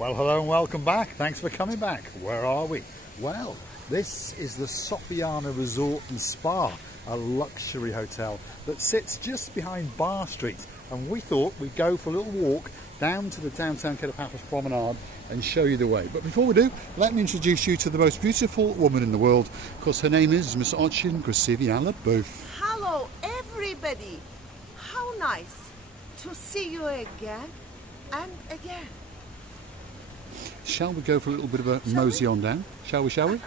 Well, hello and welcome back. Thanks for coming back. Where are we? Well, this is the Sofianna Resort and Spa, a luxury hotel that sits just behind Bar Street. And we thought we'd go for a little walk down to the downtown Kato Paphos promenade and show you the way. But before we do, let me introduce you to the most beautiful woman in the world, because her name is Miss Ochin Sofianna. Hello, everybody. How nice to see you again and again. Shall we go for a little bit of a mosey on down? Shall we? Shall we?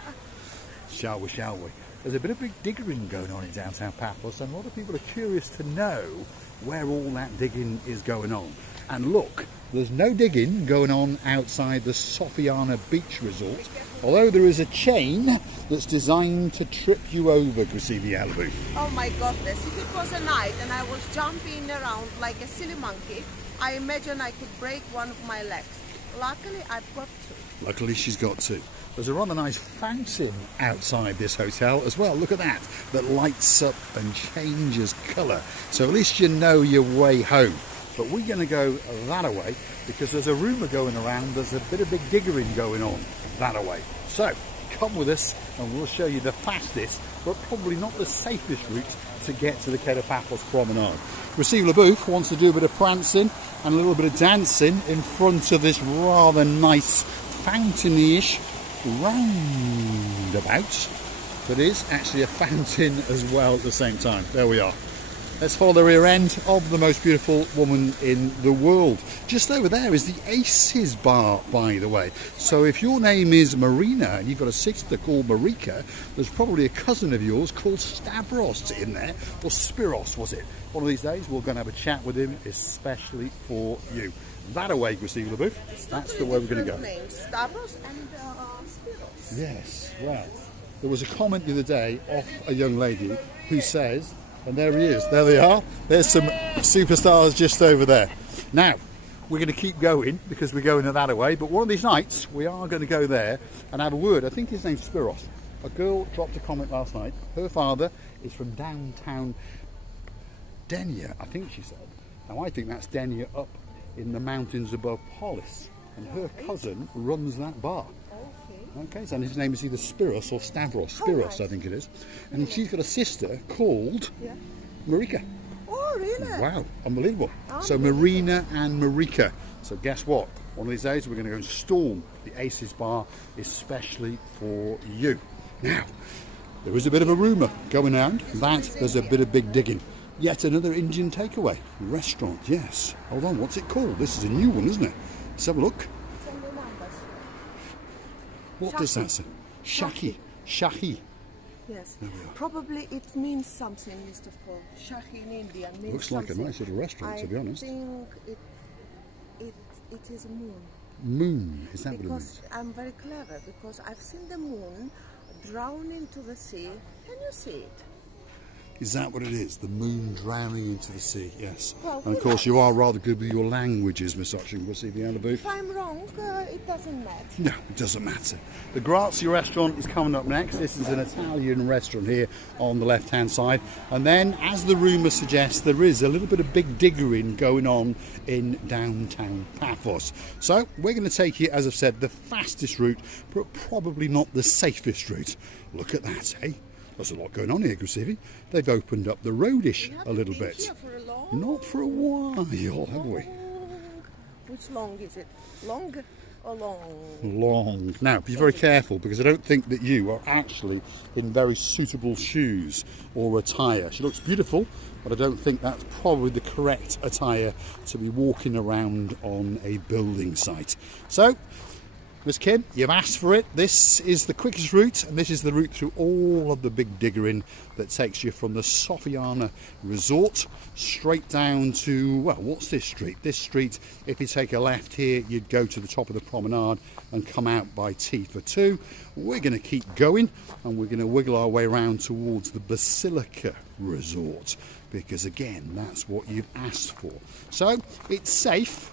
There's a bit of big diggering going on in downtown Paphos, and a lot of people are curious to know where all that digging is going on. And look, there's no digging going on outside the Sofianna Beach Resort, although there is a chain that's designed to trip you over, Sofianna. Oh my goodness, if it was a night and I was jumping around like a silly monkey, I imagine I could break one of my legs. Luckily, I've got two. Luckily, she's got two. There's a rather nice fountain outside this hotel as well. Look at that lights up and changes colour. So at least you know your way home. But we're going to go that way because there's a rumour going around. There's a bit of big diggering going on that way. So come with us and we'll show you the fastest, but probably not the safest route to get to the Kato Paphos promenade. Receive LaBouffe wants to do a bit of prancing and a little bit of dancing in front of this rather nice fountain-ish roundabout that is actually a fountain as well at the same time. There we are. Let's follow the rear end of the most beautiful woman in the world. Just over there is the Aces Bar, by the way. So if your name is Marina and you've got a sister called Marika, there's probably a cousin of yours called Stavros in there, or Spiros was it? One of these days we're going to have a chat with him, especially for you. That away, receive LaBouffe. That's the way we're going to go. Names, Stavros and Spiros. Yes, well, there was a comment the other day off a young lady who says, and there he is, there they are, there's some superstars just over there. Now, we're going to keep going because we're going that way, but one of these nights we are going to go there and have a word. I think his name's Spiros. A girl dropped a comment last night. Her father is from downtown Denia, I think she said. Now I think that's Denia up in the mountains above Polis, and her cousin runs that bar. Okay, so his name is either Spiros or Stavros. Spiros, I think it is. And she's got a sister called Marika. Oh, really? Wow, unbelievable. So Marina and Marika. So guess what? One of these days we're going to go and storm the Aces Bar, especially for you. Now, there is a bit of a rumour going around that there's a bit of big digging. Yet another Indian takeaway restaurant, yes. Hold on, what's it called? This is a new one, isn't it? Let's have a look. What does that say? Shahi. Yes. Probably it means something, Mr. Paul. Shahi in India means looks like something. a nice little restaurant, to be honest. I think it is a moon. Moon, is that because what it means? I'm very clever, because I've seen the moon drown into the sea. Can you see it? Is that what it is? The moon drowning into the sea, yes. Well, and of course you are rather good with your languages, Miss Ochin Sofianna. If I'm wrong, it doesn't matter. No, it doesn't matter. The Grazie restaurant is coming up next. This is an Italian restaurant here on the left-hand side. And then, as the rumour suggests, there is a little bit of big diggering going on in downtown Paphos. So, we're going to take you, as I've said, the fastest route, but probably not the safest route. Look at that, eh? There's a lot going on here, Sophie. They've opened up the roadish a little bit. Here for a long, not for a while, have we? Which long is it? Long or long? Long. Now, be very careful, because I don't think that you are actually in very suitable shoes or attire. She looks beautiful, but I don't think that's probably the correct attire to be walking around on a building site. So, Miss Kim, you've asked for it. This is the quickest route, and this is the route through all of the big diggering that takes you from the Sofianna Resort straight down to, well, what's this street? This street, if you take a left here, you'd go to the top of the promenade and come out by T for 2. We're going to keep going, and we're going to wiggle our way around towards the Basilica Resort, because again, that's what you've asked for. So, it's safe,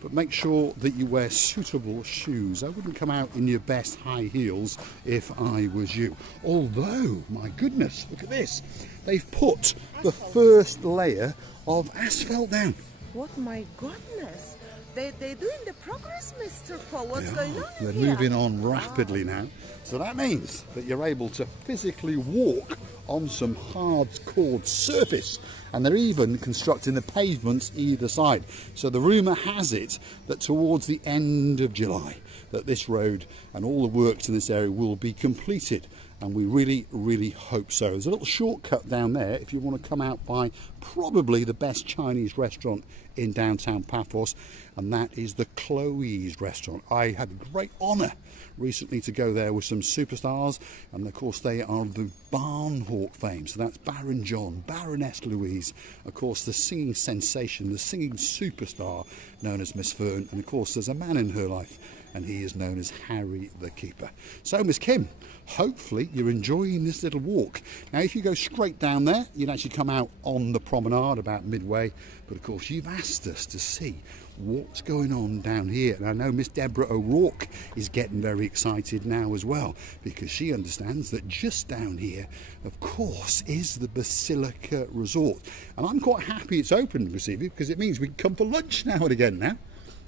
but make sure that you wear suitable shoes. I wouldn't come out in your best high heels if I was you. Although, my goodness, look at this. They've put the first layer of asphalt down. What, my goodness. they're doing the progress, Mr. Paul. What's going on They're here? moving on rapidly now. So that means that you're able to physically walk on some hard-cored surface. And they're even constructing the pavements either side. So the rumour has it that towards the end of July, that this road and all the works in this area will be completed. And we really, really hope so. There's a little shortcut down there if you want to come out by probably the best Chinese restaurant in downtown Paphos, and that is the Chloe's restaurant. I had the great honour recently to go there with some superstars, and of course they are the barn hawk fame. So that's Baron John, Baroness Louise, of course the singing sensation, the singing superstar known as Miss Fern, and of course there's a man in her life, and he is known as Harry the Keeper. So Miss Kim, hopefully you're enjoying this little walk. Now if you go straight down there, you'd actually come out on the promenade about midway, but of course you've asked us to see what's going on down here, and I know Miss Deborah O'Rourke is getting very excited now as well, because she understands that just down here of course is the Basilica Resort, and I'm quite happy it's open this evening because it means we can come for lunch now and again now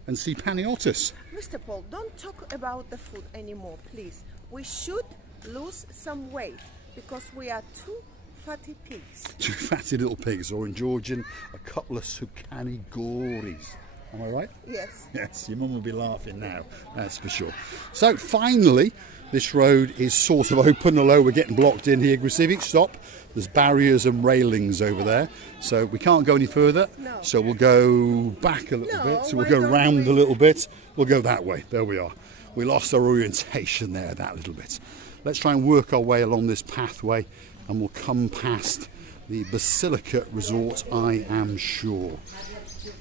and see Paniotis. Mr. Paul, don't talk about the food anymore, please. We should lose some weight because we are two fatty pigs. Two fatty little pigs, or in Georgian, a couple of sukani gories. Am I right? Yes. Yes, your mum will be laughing now, that's for sure. So finally, this road is sort of open, although we're getting blocked in here. Grisivic, stop. There's barriers and railings over there, so we can't go any further. No. So we'll go back a little bit, so we'll go don't round we? a little bit. We'll go that way, there we are. We lost our orientation there that little bit. Let's try and work our way along this pathway, and we'll come past the Basilica Resort, I am sure.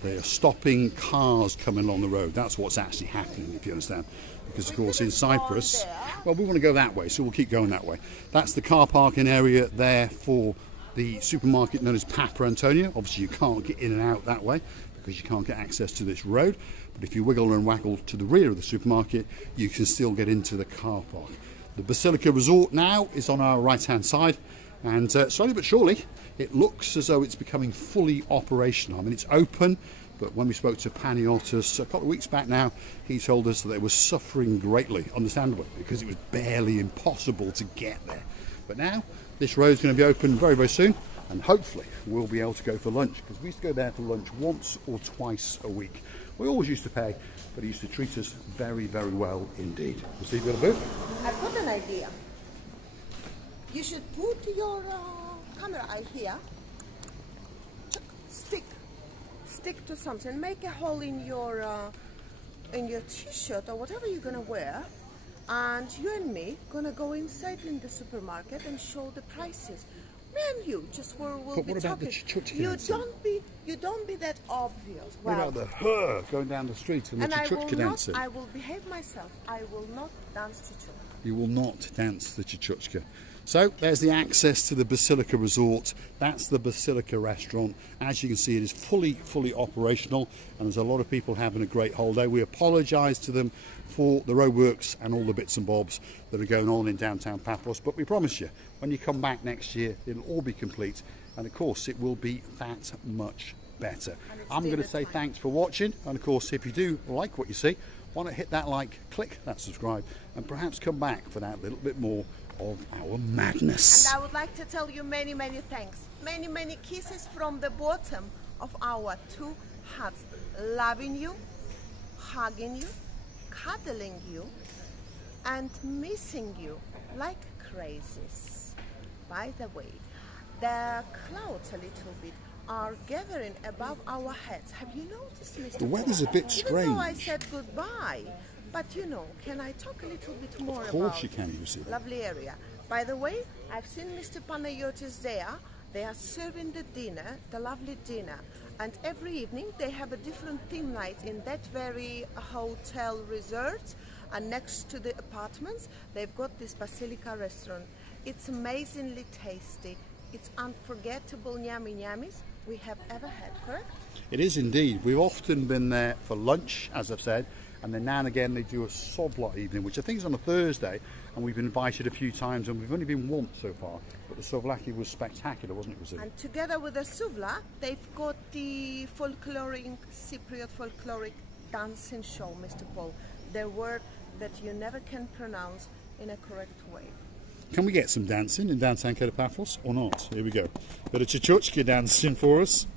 They are stopping cars coming along the road. That's what's actually happening, if you understand. Because, of course, in Cyprus, well, we want to go that way, so we'll keep going that way. That's the car parking area there for the supermarket known as Papa Antonio. Obviously, you can't get in and out that way because you can't get access to this road. But if you wiggle and waggle to the rear of the supermarket, you can still get into the car park. The Basilica Resort now is on our right-hand side. And slowly but surely, it looks as though it's becoming fully operational. I mean, it's open, but when we spoke to Paniotis a couple of weeks back now, he told us that they were suffering greatly, understandably, because it was barely impossible to get there. But now, this road's going to be open very, very soon, and hopefully we'll be able to go for lunch, because we used to go there for lunch once or twice a week. We always used to pay, but he used to treat us very, very well indeed. See, you got a booth? I've got an idea. You should put your camera eye here. Stick to something. Make a hole in your t-shirt or whatever you're gonna wear, and you and me gonna go inside in the supermarket and show the prices. Me and you just will But be what about the talking. chichuchka You don't be that obvious. What about the her going down the street and the chichuchka dancing? I will behave myself. I will not dance chichuchka. You will not dance the chichuchka. So there's the access to the Basilica Resort. That's the Basilica restaurant. As you can see, it is fully operational, and there's a lot of people having a great holiday. We apologise to them for the roadworks and all the bits and bobs that are going on in downtown Paphos, but we promise you, when you come back next year, it'll all be complete, and of course it will be that much better. I'm going to say thanks for watching, and of course if you do like what you see, why not hit that like, click that subscribe, and perhaps come back for that little bit more of our madness. And I would like to tell you many thanks. Many kisses from the bottom of our two hearts. Loving you, hugging you, cuddling you, and missing you like crazies. By the way, the clouds a little bit are gathering above our heads. Have you noticed, Mr. The weather's a bit strange. Even though I said goodbye, but you know, can I talk a little bit more about? Of course you can, you see. Lovely area. By the way, I've seen Mr. Panagiotis there. They are serving the dinner, the lovely dinner. And every evening they have a different theme night in that very hotel resort. And next to the apartments, they've got this Basilica restaurant. It's amazingly tasty. It's unforgettable yummy-yummies we have ever had, correct? It is indeed. We've often been there for lunch, as I've said, and then now and again they do a souvlaki evening, which I think is on a Thursday, and we've been invited a few times, and we've only been once so far, but the souvlaki was spectacular, wasn't it, Rosie? And together with the souvla, they've got the folkloric, Cypriot folkloric dancing show, Mr. Paul. The word that you never can pronounce in a correct way. Can we get some dancing in downtown Kato Paphos or not? Here we go. Bit of chuchuchka dancing for us.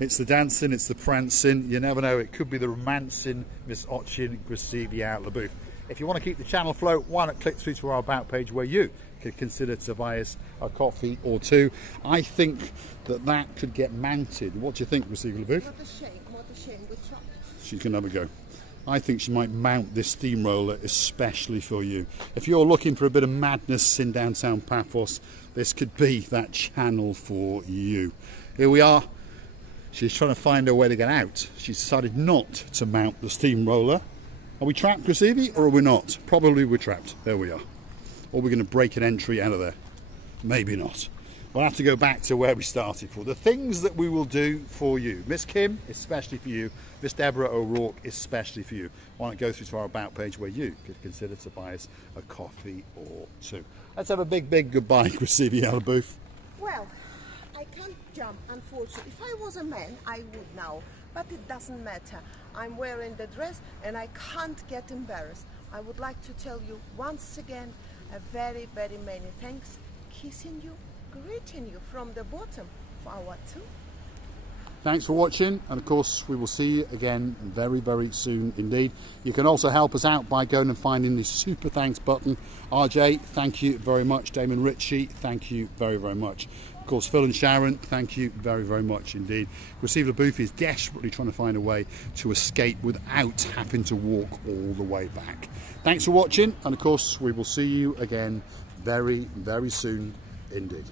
It's the dancing, it's the prancing. You never know, it could be the romancing Miss Ochin Gracevia out of the booth. If you want to keep the channel afloat, why not click through to our about page where you could consider to buy us a coffee or two. I think that that could get mounted. What do you think, Gracevia LaBouffe? What a shame, we tried. She's going to have a go. I think she might mount this steamroller especially for you. If you're looking for a bit of madness in downtown Paphos, this could be that channel for you. Here we are. She's trying to find her way to get out. She's decided not to mount the steamroller. Are we trapped, Gracevia, or are we not? Probably we're trapped. There we are. Or we're going to break an entry out of there. Maybe not. We'll have to go back to where we started for the things that we will do for you. Miss Kim, especially for you. Miss Deborah O'Rourke, especially for you. Why not go through to our about page where you could consider to buy us a coffee or two. Let's have a big, big goodbye, Gracevia LaBouffe. Well, I can't jump, unfortunately. If I was a man, I would now. But it doesn't matter. I'm wearing the dress and I can't get embarrassed. I would like to tell you once again a very, very many thanks. Kissing you, greeting you from the bottom of our too. Thanks for watching, and of course we will see you again very, very soon indeed. You can also help us out by going and finding the super thanks button. RJ, thank you very much. Damon Ritchie, thank you very, very much. Of course, Phil and Sharon, thank you very, very much indeed. Gracevia LaBouffe is desperately trying to find a way to escape without having to walk all the way back. Thanks for watching, and of course we will see you again very, very soon indeed.